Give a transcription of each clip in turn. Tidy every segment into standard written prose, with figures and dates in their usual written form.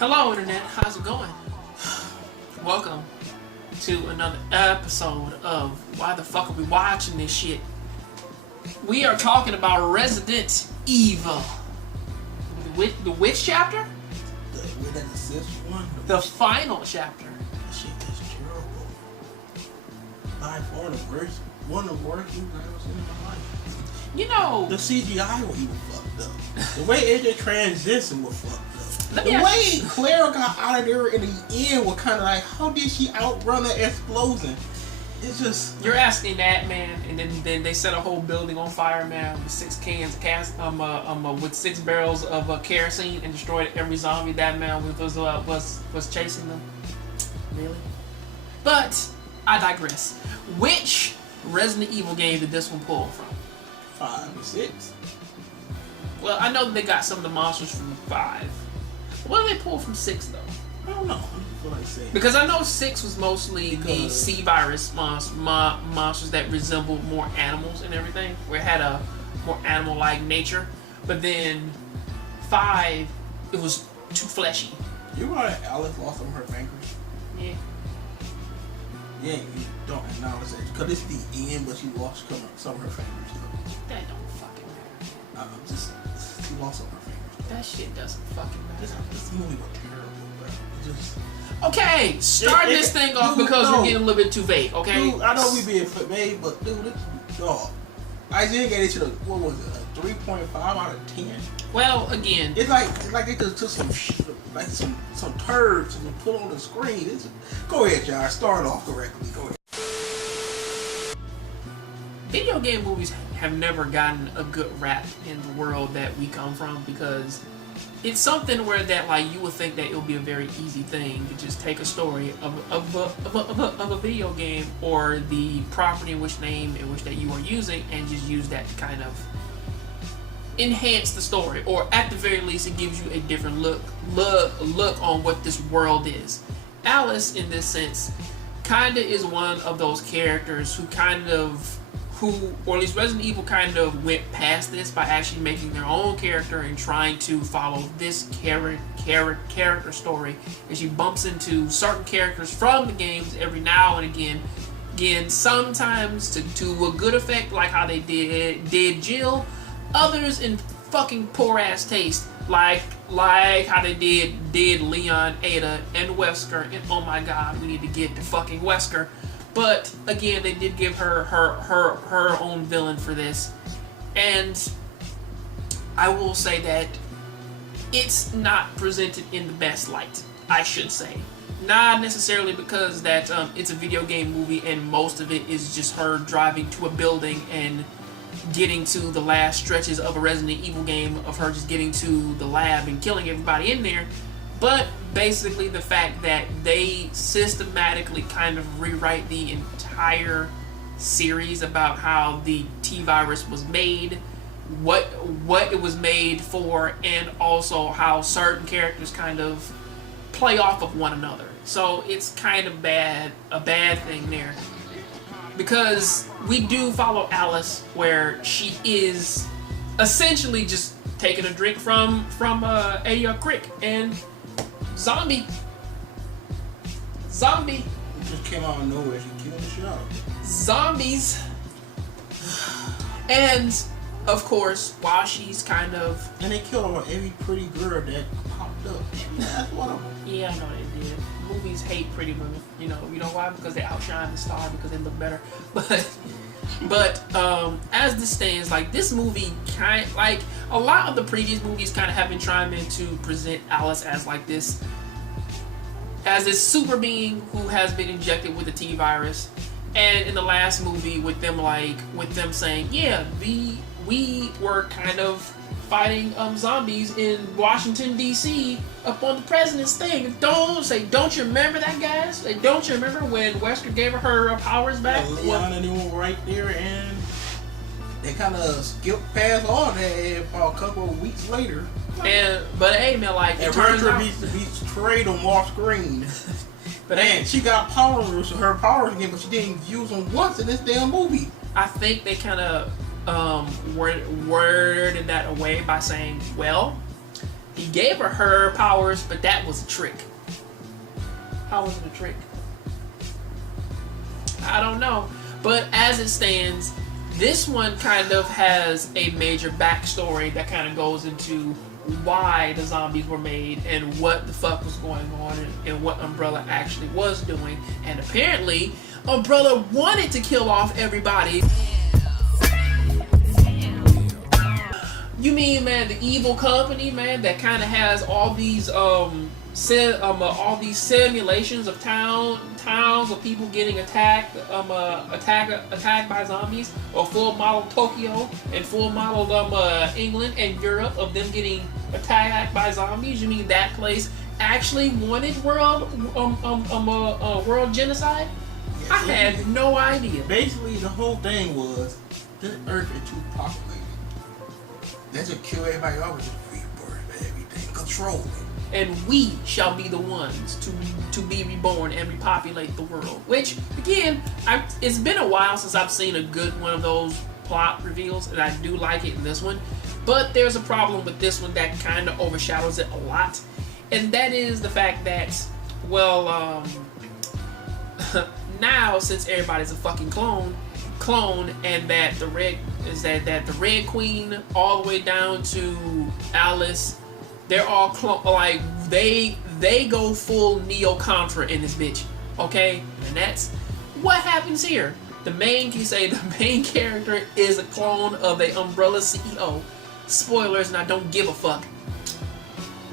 Hello Internet, how's it going? Welcome to another episode of Why the Fuck Are We Watching This Shit? We are talking about Resident Evil. The which chapter? The final chapter. That shit is terrible. By far one of the worst movies I've ever seen in my life. You know, the CGI was even fucked up. The way AJ transition was fucked up. The way Claire got out of there in the end was kind of like, how did she outrun the explosion? It's just... You're asking that, man, and then they set a whole building on fire, man, with 6 cans of with 6 barrels of kerosene and destroyed every zombie that man was chasing them. Really? But I digress. Which Resident Evil game did this one pull from? 5 or 6. Well, I know they got some of the monsters from 5. What did they pull from 6 though? I don't know. Because I know 6 was mostly the C virus monsters that resembled more animals and everything, where it had a more animal-like nature. But then 5, it was too fleshy. You right, Alice lost some of her fingers. Yeah. Yeah, you don't acknowledge that because it's the end, but she lost some of her fingers. That don't fucking matter. She lost some of her fingers. That shit doesn't fucking matter. This movie was terrible, bro. Okay, start this thing off because we're getting a little bit too vague, okay? Dude, I know we being vague, but dude, this dog. Isaiah gave it to what was it, a 3.5 out of 10? Well, again, it's like they just took some turds and put on the screen. Go ahead, y'all. Start off correctly. Go ahead. Video game movies have never gotten a good rap in the world that we come from because it's something where that like you would think that it would be a very easy thing to just take a story of a video game or the property in which that you are using and just use that to kind of enhance the story, or at the very least it gives you a different look on what this world is. Alice in this sense kinda is one of those characters or at least Resident Evil kind of went past this by actually making their own character and trying to follow this character story. And she bumps into certain characters from the games every now and again, sometimes to a good effect, like how they did Jill. Others in fucking poor ass taste, like how they did Leon, Ada, and Wesker. And oh my god, we need to get to fucking Wesker. But again, they did give her own villain for this, and I will say that it's not presented in the best light, I should say. Not necessarily because that it's a video game movie and most of it is just her driving to a building and getting to the last stretches of a Resident Evil game of her just getting to the lab and killing everybody in there. But basically the fact that they systematically kind of rewrite the entire series about how the T-virus was made, what it was made for, and also how certain characters kind of play off of one another. So it's kind of a bad thing there. Because we do follow Alice where she is essentially just taking a drink from a creek and Zombie. It just came out of nowhere. She killed the shot. Zombies. And of course, while she's kind of... And they killed every pretty girl that popped up. That's one of them. Yeah, I know they did. Movies hate pretty women. You know why? Because they outshine the star because they look better. But as this stands, like this movie like a lot of the previous movies kind of have been trying to present Alice as like this super being who has been injected with the T-virus. And in the last movie with them saying, yeah, we were kind of fighting zombies in Washington D.C. up on the president's thing. Don't you remember that, guys? Don't you remember when Wesker gave her powers back? Yeah, Leon and they were right there, and they kind of skipped past all that for a couple of weeks later. But hey, man, like it turns out be betrayed on off screen. But man, she got her powers again, but she didn't use them once in this damn movie. I think they kind of worded that away by saying, well, He gave her powers, but that was a trick. How was it a trick? I don't know. But as it stands, this one kind of has a major backstory that kind of goes into why the zombies were made and what the fuck was going on and what Umbrella actually was doing. And apparently, Umbrella wanted to kill off everybody. You mean, man, the evil company, man, that kind of has all these simulations of towns of people getting attacked by zombies, or full model Tokyo and full model England and Europe of them getting attacked by zombies? You mean that place actually wanted world genocide? I had no idea. Basically, the whole thing was this Earth is too populated. They just kill everybody off with just rebirth and everything, control it. And we shall be the ones to be reborn and repopulate the world. Which, again, it's been a while since I've seen a good one of those plot reveals, and I do like it in this one. But there's a problem with this one that kind of overshadows it a lot, and that is the fact that, well, now since everybody's a fucking clone, and that the Red Queen all the way down to Alice, they're all like they go full Neo-Contra in this bitch, okay? And that's what happens here. The main character is a clone of the Umbrella CEO. Spoilers, and I don't give a fuck.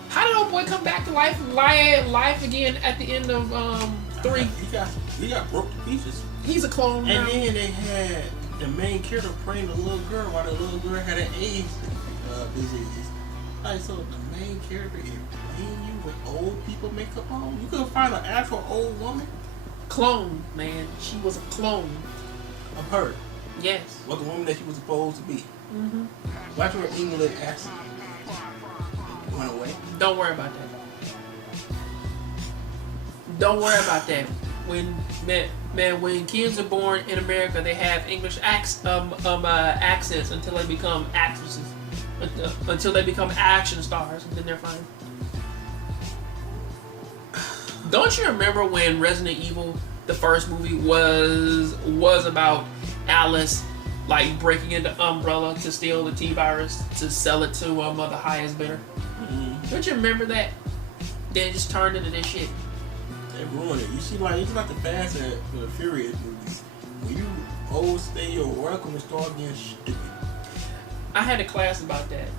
How did old boy come back to life again at the end of 3? He got broke to pieces. He's a clone now. And then they had the main character praying the little girl while the little girl had an AIDS disease. Like, so the main character is playing you with old people makeup on? You couldn't find an actual old woman? Clone, man. She was a clone. Of her? Yes. Was the woman that she was supposed to be. Mm-hmm. Watch her English accent. Went away. Don't worry about that. Don't worry about that. When kids are born in America, they have English accents until they become actresses, until they become action stars, and then they're fine. Don't you remember when Resident Evil, the first movie, was about Alice, like, breaking into Umbrella to steal the T-virus to sell it to the highest bidder? Mm-hmm. Don't you remember that? Then it just turned into this shit. They ruined it. You see, like, it's like the Fast and the Furious movies. When you overstay your welcome and start getting stupid. I had a class about that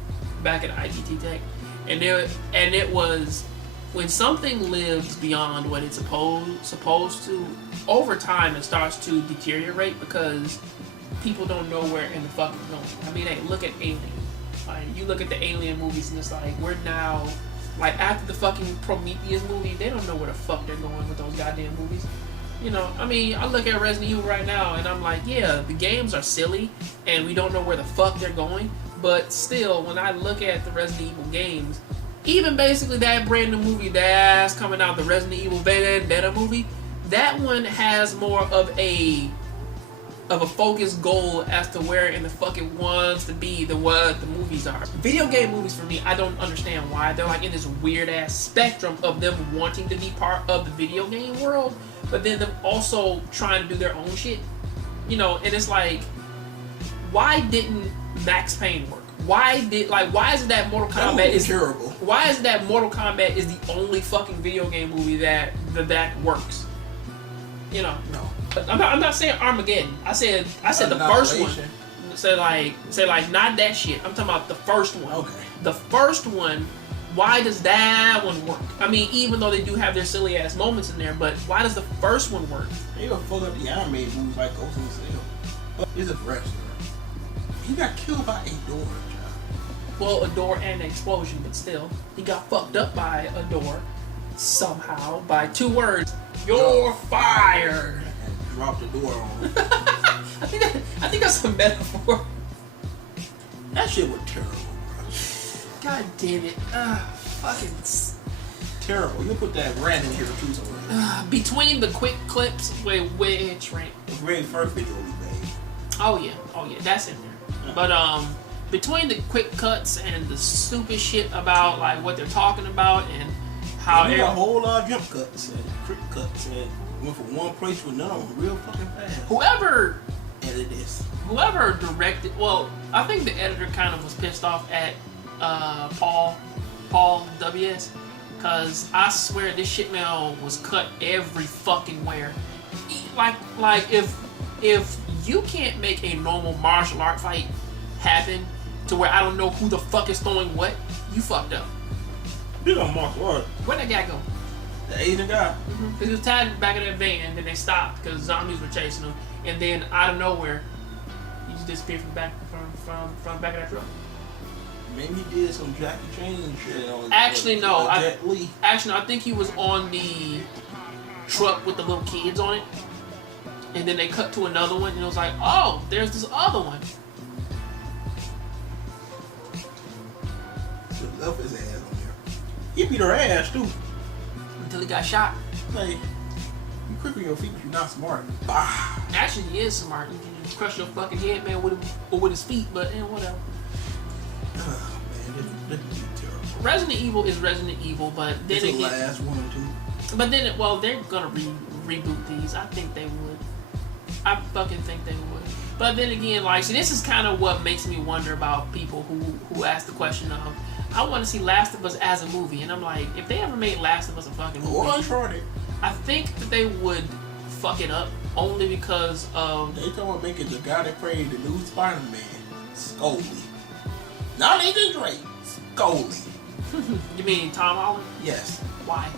back at ITT Tech, and it was when something lives beyond what it's supposed to. Over time, it starts to deteriorate because people don't know where in the fuck it's going. I mean, hey, look at Alien. Like, you look at the Alien movies, and it's like we're now. Like, after the fucking Prometheus movie, they don't know where the fuck they're going with those goddamn movies. You know, I mean, I look at Resident Evil right now, and I'm like, yeah, the games are silly, and we don't know where the fuck they're going. But still, when I look at the Resident Evil games, even basically that brand new movie that's coming out, the Resident Evil Vendetta movie, that one has more of a focused goal as to where in the fuck it wants to be than what the movies are. Video game movies, for me, I don't understand why. They're like in this weird ass spectrum of them wanting to be part of the video game world, but then them also trying to do their own shit. You know, and it's like, why didn't Max Payne work? Why is it that Mortal Kombat is terrible? Why is it that Mortal Kombat is the only fucking video game movie that works? You know, no. I'm not saying Armageddon. I said the first one. Say like not that shit. I'm talking about the first one. Okay. The first one. Why does that one work? I mean, even though they do have their silly ass moments in there, but why does the first one work? They gonna fuck up the animated movies like Ghost in the Shell. But it's a wrestler. He got killed by a door. Well, a door and an explosion, but still, he got fucked up by a door somehow by 2 words. You're fired. Drop the door on him. I think that's a metaphor. That shit was terrible, bro. God damn it. Fucking terrible. You put that rant in here too somewhere. Between the quick clips with which rant? The very first video we made. Oh yeah, that's in there. But between the quick cuts and the stupid shit about like what they're talking about and how a whole lot of jump cuts and quick cuts and went from one place to another real fucking fast. Whoever edited this, whoever directed, well, I think the editor kind of was pissed off at Paul W.S. Cause I swear this shit mail was cut every fucking where. Like if you can't make a normal martial art fight happen to where I don't know who the fuck is throwing what, you fucked up. Big on martial art. Where'd that guy go? The Asian guy. Because he was tied in the back of that van, and then they stopped because zombies were chasing him, and then out of nowhere, he just disappeared from the back from the back of that truck. Maybe he did some Jackie Chan shit on. Actually, no. Jet Li. Actually, no, I think he was on the truck with the little kids on it, and then they cut to another one, and it was like, oh, there's this other one. Just left his ass on there. He beat her ass too. Until he got shot. Like, you quick with your feet, but you're not smart. Bah. Actually, he is smart. You can just crush your fucking head, man, with his feet, but whatever. Oh, man, this is terrible. Resident Evil is Resident Evil, but then it's the last one too. But then, they're gonna reboot these. I think they would. I fucking think they would. But then again, like, so this is kind of what makes me wonder about people who ask the question of, I want to see Last of Us as a movie, and I'm like, if they ever made Last of Us a fucking movie, or Uncharted, I think that they would fuck it up only because of they talking about making the guy that played the new Spider-Man Scully. Not Nathan Drake, Scully. You mean Tom Holland? Yes. Why?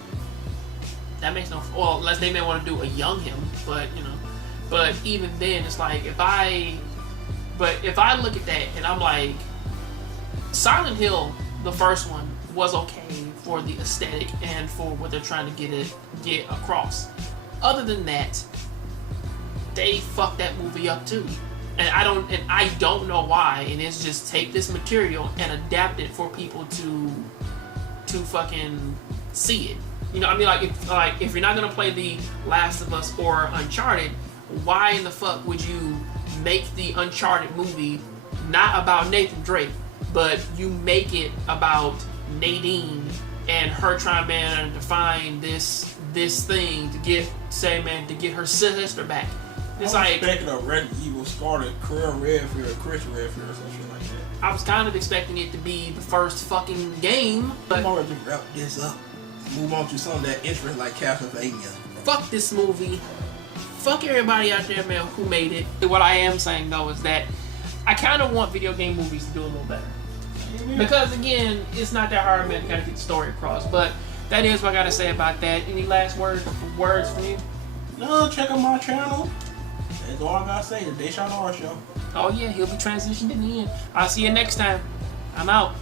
That makes no. Well, unless they may want to do a young him, but you know. But even then, it's like if I look at that and I'm like, Silent Hill, the first one, was okay for the aesthetic and for what they're trying to get across. Other than that, they fucked that movie up too. And I don't know why. And it's just take this material and adapt it for people to fucking see it. You know, I mean, like if you're not gonna play The Last of Us or Uncharted, why in the fuck would you make the Uncharted movie not about Nathan Drake, but you make it about Nadine and her trying to find this thing to get her sister back? It's I was like expecting a Resident Evil started Chris Redfield or some shit like that. I was kind of expecting it to be the first fucking game, but I'm already to wrap this up. Move on to something that interests like Castlevania. Fuck this movie. Fuck everybody out there, man, who made it. What I am saying though is that I kind of want video game movies to do a little better. Because again, it's not that hard, man, to kind of get the story across. But that is what I gotta say about that. Any last words from you? No, check out my channel. That's all I gotta say. The DayShawnRShow. Oh yeah, he'll be transitioned in the end. I'll see you next time. I'm out.